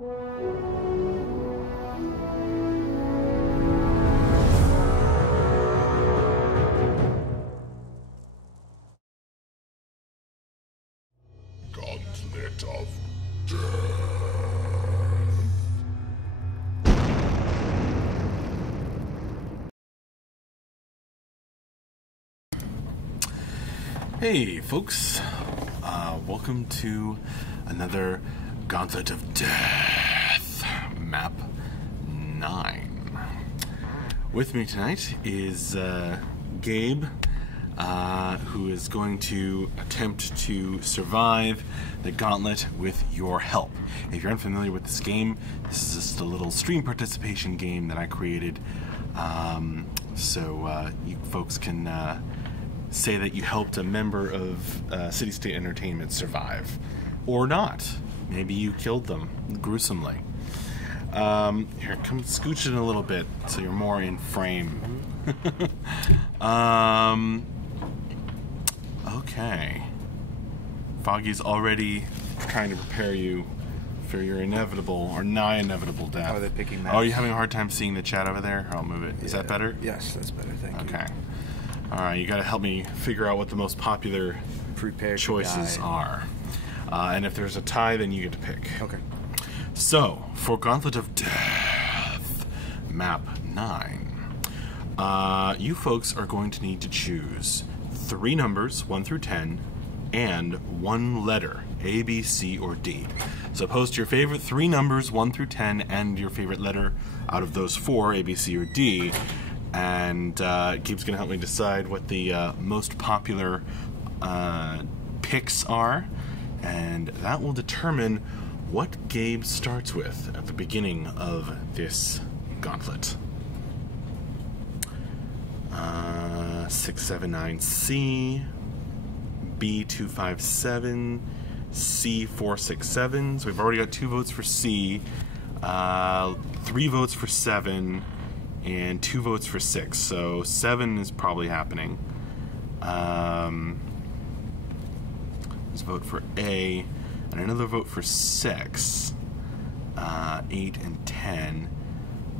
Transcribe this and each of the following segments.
Gauntlet of Death. Hey folks, welcome to another Gauntlet of Death, map 9. With me tonight is Gabe, who is going to attempt to survive the Gauntlet with your help. If you're unfamiliar with this game, this is just a little stream participation game that I created, so you folks can say that you helped a member of City State Entertainment survive. Or not. Maybe you killed them gruesomely. Here, come scooch in a little bit so you're more in frame. Okay. Foggy's already trying to prepare you for your inevitable or nigh inevitable death. Oh, they're picking maps. Oh, are you having a hard time seeing the chat over there? I'll move it. Is that better? Yes, that's better. Thank you. Okay. Alright, you gotta help me figure out what the most popular choices are. And if there's a tie, then you get to pick. Okay. So, for Gauntlet of Death, map 9, you folks are going to need to choose 3 numbers, 1 through 10, and 1 letter, A, B, C, or D. So post your favorite 3 numbers, 1 through 10, and your favorite letter out of those 4, A, B, C, or D. And Gabe's going to help me decide what the most popular picks are, and that will determine what Gabe starts with at the beginning of this gauntlet. 679C, B257, C467. So we've already got 2 votes for C, 3 votes for 7, and 2 votes for 6, so 7 is probably happening. Let's vote for A, and another vote for 6, 8 and 10.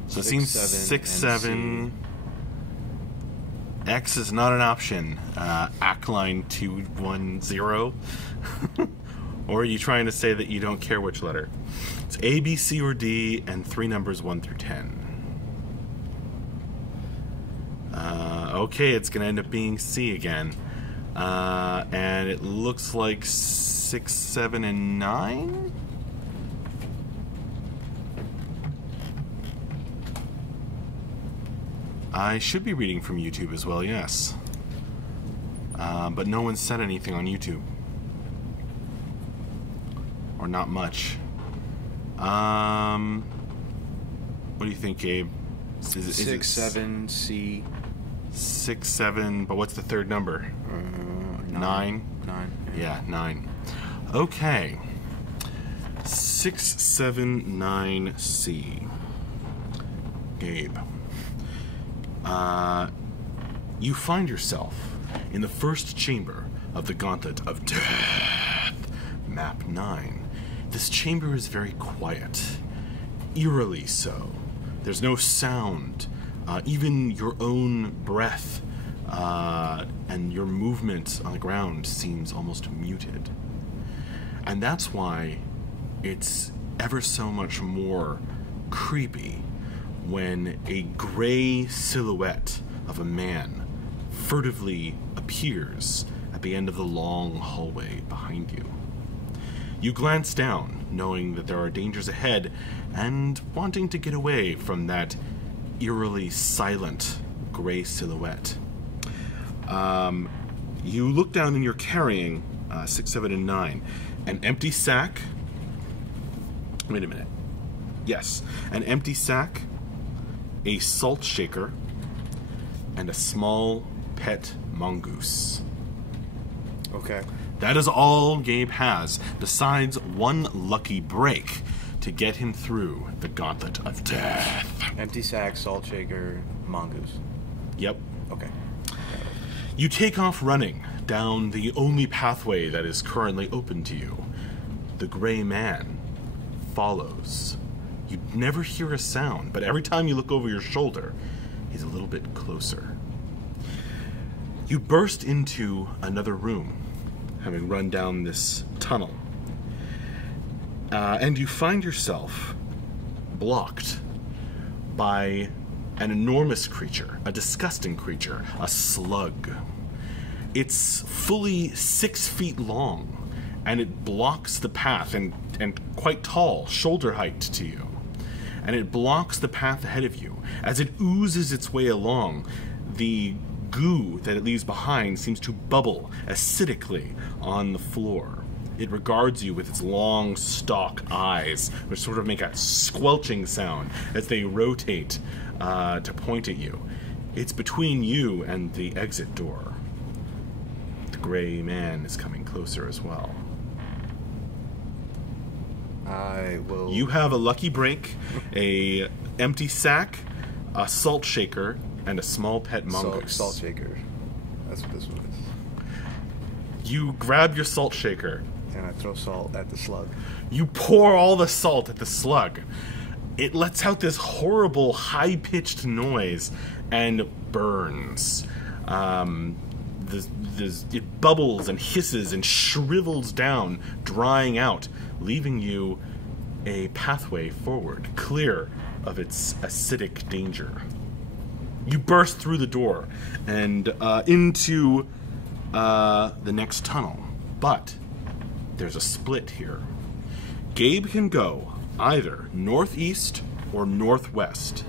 So it seems 6, 7. X is not an option. Ackline 210. Or are you trying to say that you don't care which letter? It's A, B, C, or D, and 3 numbers 1 through 10. Okay, it's going to end up being C again. And it looks like 6, 7, and 9? I should be reading from YouTube as well, yes. But no one said anything on YouTube. Or not much. What do you think, Gabe? Is 6, 7, C. 6, 7, but what's the third number? 9? 9. Yeah, 9. Okay. 6, 7, 9, C. Gabe. You find yourself in the first chamber of the Gauntlet of Death, map 9. This chamber is very quiet, eerily so. There's no sound. Even your own breath and your movement on the ground seems almost muted. And that's why it's ever so much more creepy when a gray silhouette of a man furtively appears at the end of the long hallway behind you. You glance down, knowing that there are dangers ahead, and wanting to get away from that eerily silent gray silhouette. You look down and you're carrying 6, 7, and 9. An empty sack. Wait a minute. Yes, an empty sack, a salt shaker, and a small pet mongoose. Okay. That is all Gabe has, besides 1 lucky break to get him through the Gauntlet of Death. Empty sack, salt shaker, mongoose. Yep. Okay. You take off running down the only pathway that is currently open to you. The gray man follows. You never hear a sound, but every time you look over your shoulder, he's a little bit closer. You burst into another room, having run down this tunnel. And you find yourself blocked by an enormous creature, a disgusting creature, a slug. It's fully 6 feet long, and it blocks the path, and quite tall, shoulder height to you. And it blocks the path ahead of you. As it oozes its way along, the goo that it leaves behind seems to bubble acidically on the floor. It regards you with its long stalk eyes, which sort of make a squelching sound as they rotate to point at you. It's between you and the exit door. The gray man is coming closer as well. I will... You have a lucky break, a empty sack, a salt shaker, and a small pet mongoose. Salt shaker. That's what this one is. You grab your salt shaker. And I throw salt at the slug. You pour all the salt at the slug. It lets out this horrible, high-pitched noise and burns. It bubbles and hisses and shrivels down, drying out, leaving you a pathway forward, clear of its acidic danger. You burst through the door and into the next tunnel, but there's a split here. Gabe can go either northeast or northwest.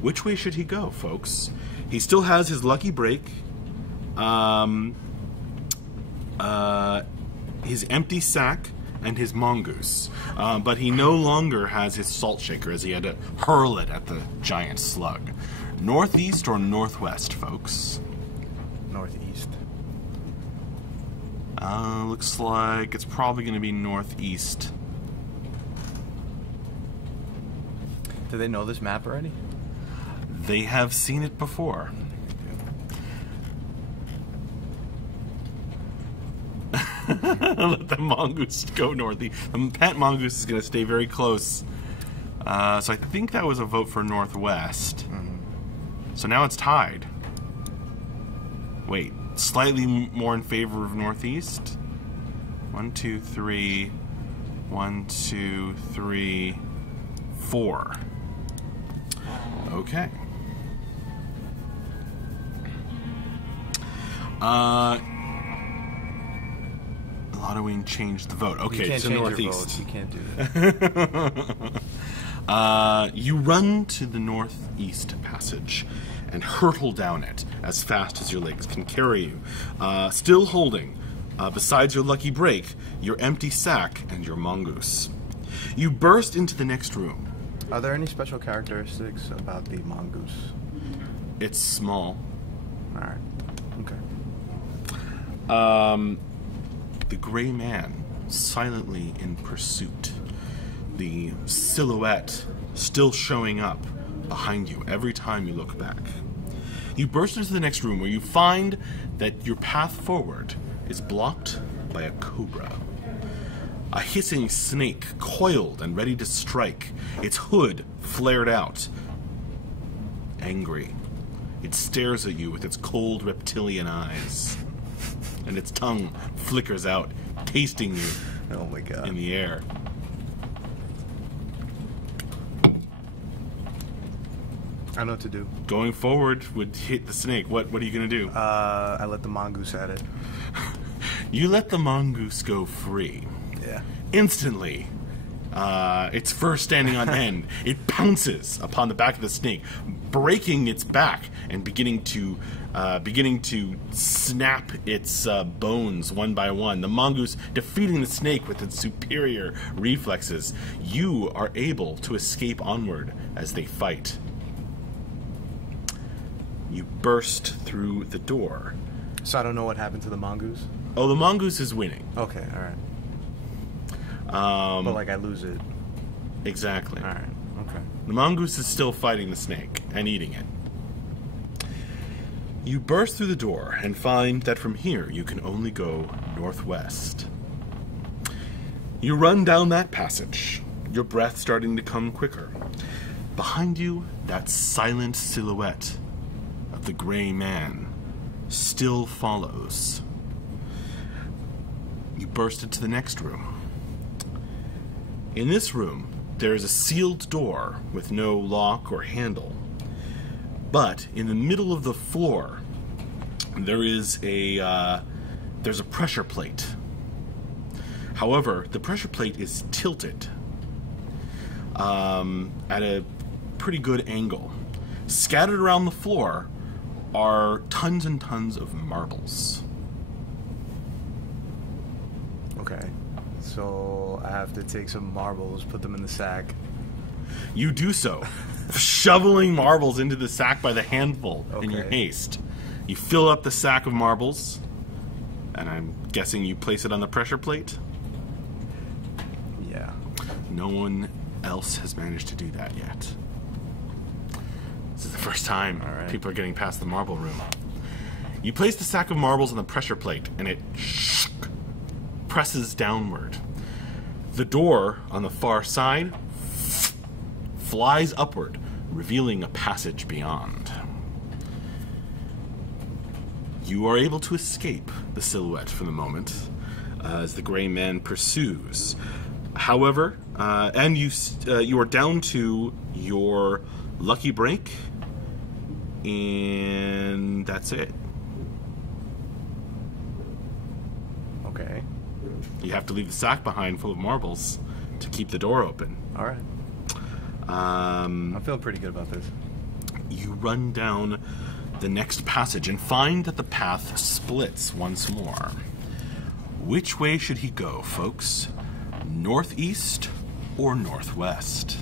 Which way should he go, folks? He still has his lucky break, his empty sack, and his mongoose, but he no longer has his salt shaker as he had to hurl it at the giant slug. Northeast or northwest, folks? Northeast. Looks like it's probably going to be northeast. Do they know this map already? They have seen it before. Let the mongoose go northeast. The pet mongoose is going to stay very close. So I think that was a vote for northwest. So now it's tied. Wait, slightly more in favor of northeast? 1, 2, 3. 1, 2, 3, 4. Okay. Halloween changed the vote. Okay, you can't to change northeast. Your votes. You can't do that. You run to the northeast passage and hurtle down it as fast as your legs can carry you. Still holding, besides your lucky break, your empty sack and your mongoose. You burst into the next room. Are there any special characteristics about the mongoose? It's small. Alright. Okay. The gray man, silently in pursuit. The silhouette still showing up behind you every time you look back. You burst into the next room where you find that your path forward is blocked by a cobra. A hissing snake coiled and ready to strike, its hood flared out. Angry, it stares at you with its cold reptilian eyes. And its tongue flickers out, tasting you Oh my god. in the air. I know what to do. Going forward would hit the snake. What are you going to do? I let the mongoose at it. You let the mongoose go free. Yeah. Instantly, its fur standing on end, it pounces upon the back of the snake, breaking its back and beginning to snap its bones one by one. The mongoose defeating the snake with its superior reflexes. You are able to escape onward as they fight. You burst through the door. So I don't know what happened to the mongoose? Oh, the mongoose is winning. Okay, alright. But like I lose it. Exactly. Alright, okay. The mongoose is still fighting the snake and eating it. You burst through the door and find that from here you can only go northwest. You run down that passage, your breath starting to come quicker. Behind you, that silent silhouette of the gray man still follows. You burst into the next room. In this room, there is a sealed door with no lock or handle. But in the middle of the floor, there's a pressure plate. However, the pressure plate is tilted at a pretty good angle. Scattered around the floor are tons and tons of marbles. Okay. So I have to take some marbles, put them in the sack. You do so, shoveling marbles into the sack by the handful in your Okay. haste. You fill up the sack of marbles, and I'm guessing you place it on the pressure plate? Yeah. No one else has managed to do that yet. This is the first time people are getting past the marble room. You place the sack of marbles on the pressure plate, and it presses downward. The door on the far side flies upward, revealing a passage beyond. You are able to escape the silhouette for the moment as the gray man pursues. However, and you are down to your lucky break, and that's it. Okay. You have to leave the sack behind full of marbles to keep the door open. All right. I'm feeling pretty good about this. You run down the next passage and find that the path splits once more. Which way should he go, folks? Northeast or northwest?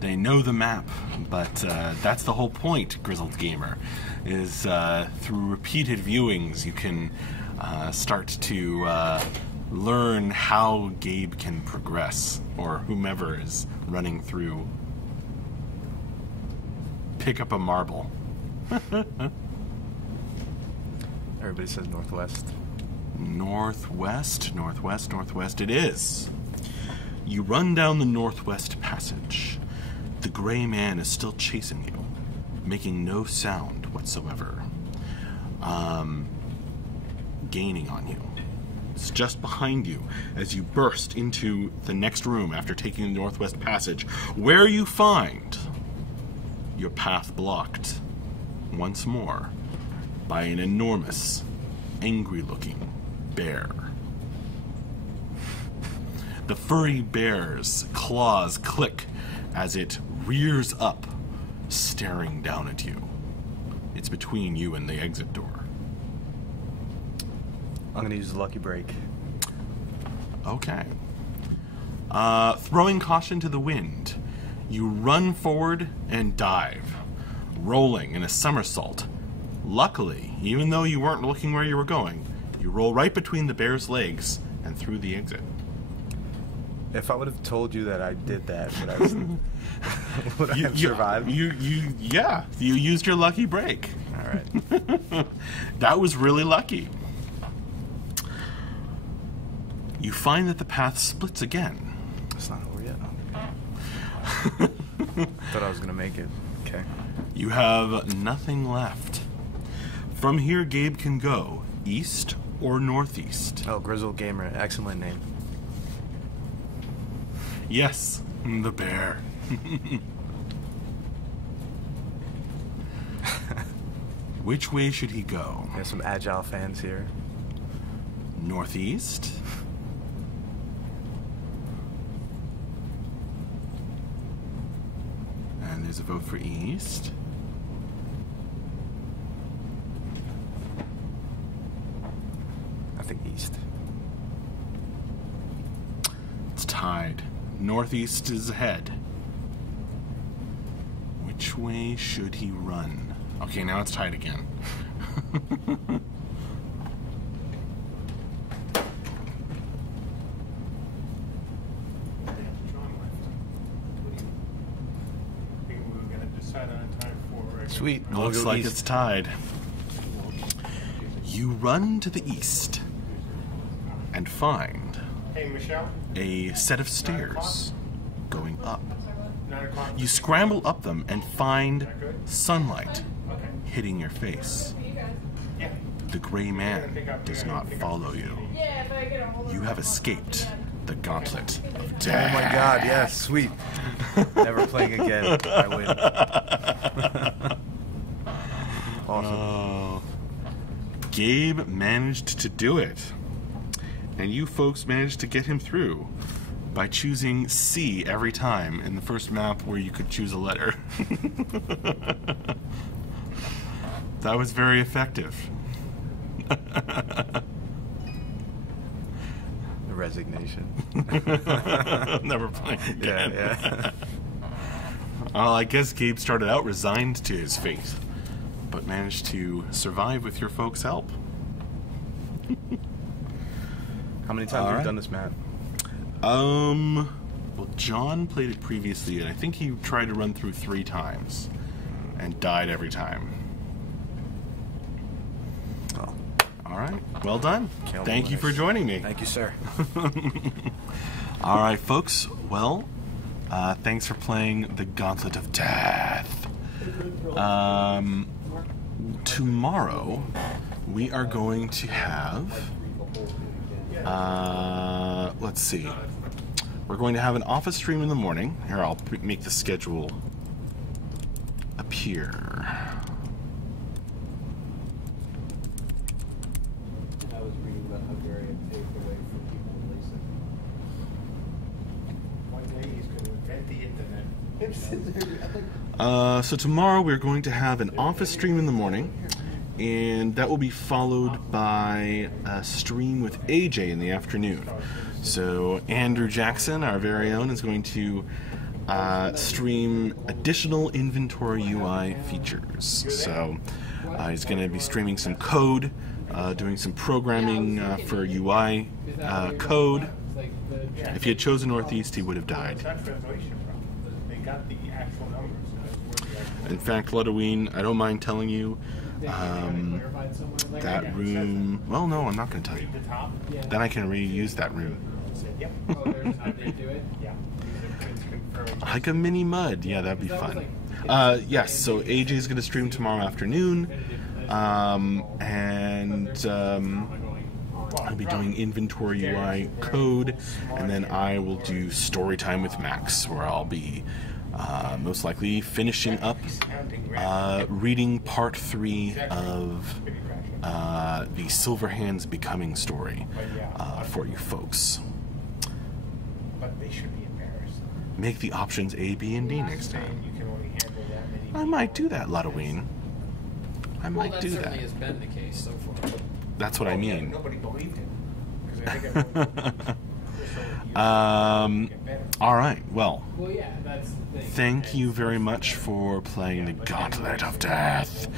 They know the map, but that's the whole point, Grizzled Gamer, is through repeated viewings you can start to learn how Gabe can progress, or whomever is running through. Pick up a marble. Everybody says northwest. Northwest, northwest, northwest it is. You run down the northwest passage. The gray man is still chasing you, making no sound whatsoever. Gaining on you. It's just behind you as you burst into the next room after taking the northwest passage, where you find your path blocked once more by an enormous, angry-looking bear. The furry bear's claws click as it rears up, staring down at you. It's between you and the exit door. I'm gonna use the lucky break. Okay. Throwing caution to the wind, you run forward and dive, rolling in a somersault. Luckily, even though you weren't looking where you were going, you roll right between the bear's legs and through the exit. If I would have told you that I did that, would I have survived? Yeah, you used your lucky break. All right. That was really lucky. You find that the path splits again. It's not over yet. Thought I was gonna make it. Okay. You have nothing left. From here, Gabe can go east or northeast. Oh, Grizzled Gamer, excellent name. Yes, the bear. Which way should he go? There's some Agile fans here. Northeast? And there's a vote for east. I think east. It's tied. Northeast is ahead. Which way should he run? Okay, now it's tied again. Sweet. Looks like it's tied. You run to the east and find a set of stairs going up. You scramble up them and find sunlight hitting your face. The gray man does not follow you. You have escaped the Gauntlet of Death. Oh my god, yeah, sweet. Never playing again. I win. Awesome. Gabe managed to do it. And you folks managed to get him through by choosing C every time in the first map where you could choose a letter. That was very effective. The resignation. Never playing again. Yeah. Well, I guess Gabe started out resigned to his fate, but managed to survive with your folks' help. How many times have you done this map? Well, John played it previously, and I think he tried to run through 3 times and died every time. Oh. All right, well done. Thank you for joining me. Thank you, sir. All right, folks. Well, thanks for playing the Gauntlet of Death. Tomorrow, we are going to have... let's see. We're going to have an office stream in the morning. Here, I'll make the schedule appear. I was reading about Hungarian paved the way for people in Lisa. One day he's going to invent the internet. So tomorrow we're going to have an office stream in the morning, and that will be followed by a stream with AJ in the afternoon. So Andrew Jackson, our very own, is going to stream additional inventory UI features. So he's going to be streaming some code, doing some programming for UI code. If he had chosen Northeast, he would have died. In fact, Ludoween, I don't mind telling you, that room... Well, no, I'm not going to tell you. Then I can reuse that room. Like a mini mud. Yeah, that'd be fun. Yes, so AJ's going to stream tomorrow afternoon. And I'll be doing inventory UI code. And then I will do story time with Max, where I'll be... most likely finishing up reading part 3 of the Silverhands Becoming story for you folks. But they should be embarrassed. Make the options A, B, and D next time. You can only handle that many. I might do that, Ludoween. I might do that. Certainly has been the case so far. That's what I mean. Nobody believed him. Because I think all right, well, Yeah, that's the thing. thank you very much for playing the Gauntlet of Death,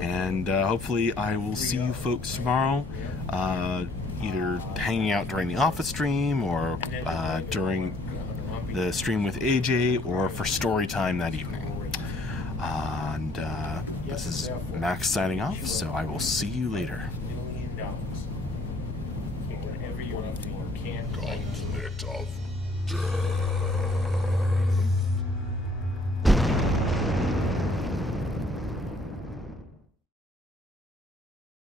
and hopefully I will see you folks tomorrow, either hanging out during the office stream, or during the stream with AJ, or for story time that evening. And this is Max signing off, so I will see you later. $1 million. Wherever you want to, you can't. Gauntlet of Death.